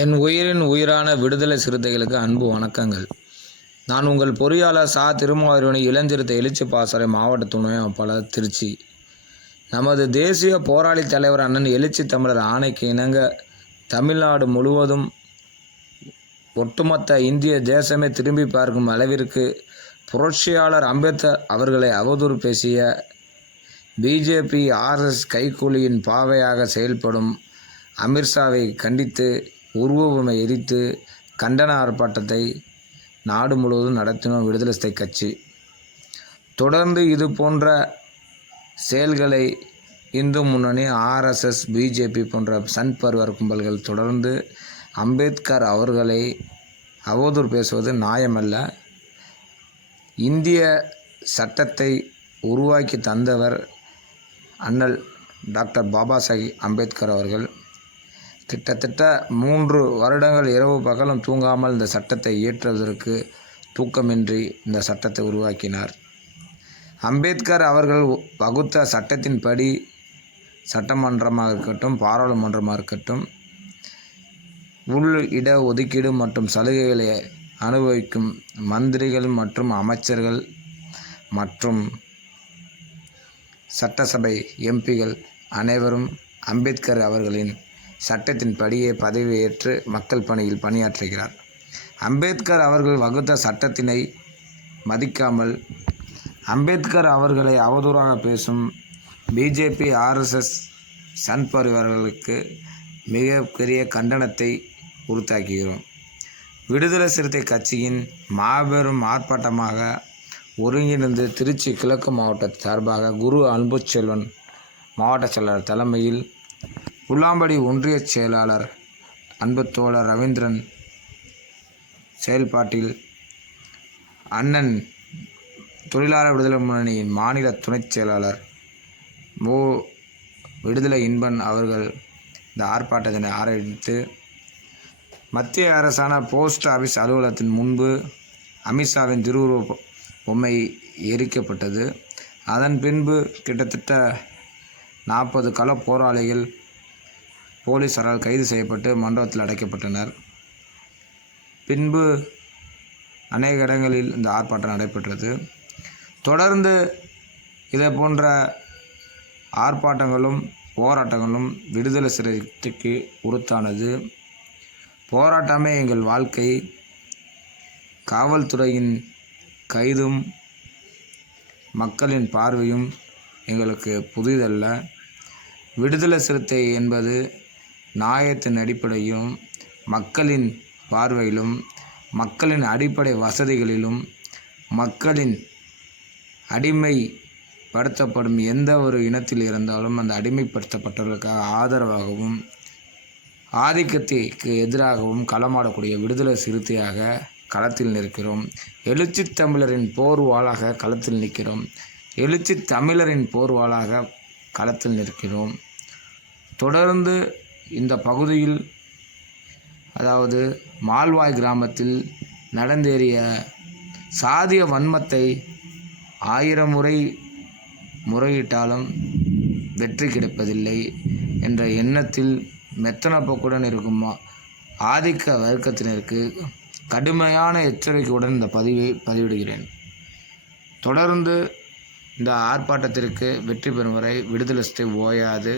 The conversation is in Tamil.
என் உயிரின் உயிரான விடுதலை சிறுத்தைகளுக்கு அன்பு வணக்கங்கள். நான் உங்கள் பொறியாளர் சா. திருமாவூரணி இளஞ்சிறுத்தை எழுச்சி பாசறை மாவட்ட துணை அமைப்பாளர் திருச்சி. நமது தேசிய போராளி தலைவர் அண்ணன் எழுச்சி தமிழர் ஆணைக்கு இணங்க தமிழ்நாடு முழுவதும் ஒட்டுமொத்த இந்திய தேசமே திரும்பி பார்க்கும் அளவிற்கு புரட்சியாளர் அம்பேத்கர் அவர்களை அவதூறு பேசிய பிஜேபி ஆர்எஸ் கைக்கூலியின் பாவையாக செயல்படும் அமித்ஷாவை கண்டித்து உருவபொம்மை எரித்து கண்டன ஆர்ப்பாட்டத்தை நாடு முழுவதும் நடத்தினோம் விடுதலை கட்சி. தொடர்ந்து இது போன்ற செயல்களை இந்து முன்னணி ஆர்எஸ்எஸ் பிஜேபி போன்ற சன் பருவர் கும்பல்கள் தொடர்ந்து அம்பேத்கர் அவர்களை அவதூறு பேசுவது நியாயமல்ல. இந்திய சட்டத்தை உருவாக்கி தந்தவர் அண்ணல் டாக்டர் பாபா சாஹிப் அம்பேத்கர் அவர்கள். கிட்டத்தட்ட மூன்று வருடங்கள் இரவு பகலும் தூங்காமல் இந்த சட்டத்தை இயற்றுவதற்கு தூக்கமின்றி இந்த சட்டத்தை உருவாக்கினார். அம்பேத்கர் அவர்கள் வகுத்த சட்டத்தின்படி சட்டமன்றமாக இருக்கட்டும் பாராளுமன்றமாக இருக்கட்டும் உள் இட ஒதுக்கீடு மற்றும் சலுகைகளை அனுபவிக்கும் மந்திரிகள் மற்றும் அமைச்சர்கள் மற்றும் சட்டசபை எம்பிகள் அனைவரும் அம்பேத்கர் அவர்களின் சட்டத்தின் படியே பதவியேற்று மக்கள் பணியில் பணியாற்றுகிறார். அம்பேத்கர் அவர்கள் வகுத்த சட்டத்தினை மதிக்காமல் அம்பேத்கர் அவர்களை அவதூறாக பேசும் பிஜேபி ஆர்எஸ்எஸ் சன் பரிவார்களுக்கு மிகப்பெரிய கண்டனத்தை உறுத்தாக்குகிறோம் விடுதலை சிறுத்தை கட்சியின் மாபெரும் ஆர்ப்பாட்டமாக ஒருங்கிணைந்து திருச்சி கிழக்கு மாவட்ட சார்பாக குரு அன்புச்செல்வன் மாவட்ட செயலாளர் தலைமையில் உல்லாம்படி ஒன்றிய செயலாளர் அன்புத்தோழர் ரவீந்திரன் செயல்பாட்டில் அண்ணன் தொழிலாளர் விடுதலை முன்னணியின் மாநில துணைச் செயலாளர் மோ. விடுதலை இன்பன் அவர்கள் இந்த ஆர்ப்பாட்டத்தினை ஆரம்பித்து மத்திய அரசான போஸ்ட் ஆஃபீஸ் அலுவலகத்தின் முன்பு அமித்ஷாவின் திருவுருவ பொம்மை எரிக்கப்பட்டது. அதன் பின்பு கிட்டத்தட்ட நாற்பது கள போராளிகள் போலீசாரால் கைது செய்யப்பட்டு மண்டபத்தில் அடைக்கப்பட்டனர். பின்பு அநேக இடங்களில் இந்த ஆர்ப்பாட்டம் நடைபெற்றது. தொடர்ந்து இதை போன்ற ஆர்ப்பாட்டங்களும் போராட்டங்களும் விடுதலை சிறைக்கு உறுத்தானது. போராட்டமே எங்கள் வாழ்க்கை. காவல்துறையின் கைதும் மக்களின் பார்வையும் எங்களுக்கு புதிதல்ல. விடுதலை சிறுத்தை என்பது நாயத்தின் அடிப்படையும் மக்களின் பார்வையிலும் மக்களின் அடிப்படை வசதிகளிலும் மக்களின் அடிமைப்படுத்தப்படும் எந்த ஒரு இனத்தில் இருந்தாலும் அந்த அடிமைப்படுத்தப்பட்டவர்களுக்காக ஆதரவாகவும் ஆதிக்கத்திற்கு எதிராகவும் களமாடக்கூடிய விடுதலை சிறுத்தையாக களத்தில் நிற்கிறோம். எழுச்சி தமிழரின் போர்வாளாக களத்தில் நிற்கிறோம். எழுச்சி தமிழரின் போர்வாளாக களத்தில் நிற்கிறோம். தொடர்ந்து இந்த பகுதியில் அதாவது மால்வாய் கிராமத்தில் நடந்தேறிய சாதிய வன்மத்தை ஆயிரம் முறை முறையிட்டாலும் வெற்றி கிடைப்பதில்லை என்ற எண்ணத்தில் மெத்தனப்போக்குடன் இருக்கும் ஆதிக்க வர்க்கத்தினருக்கு கடுமையான எச்சரிக்கையுடன் இந்த பதிவை பதிவிடுகிறேன். தொடர்ந்து இந்த ஆர்ப்பாட்டத்திற்கு வெற்றி பெறும் வரை விடுதலை ஓயாது.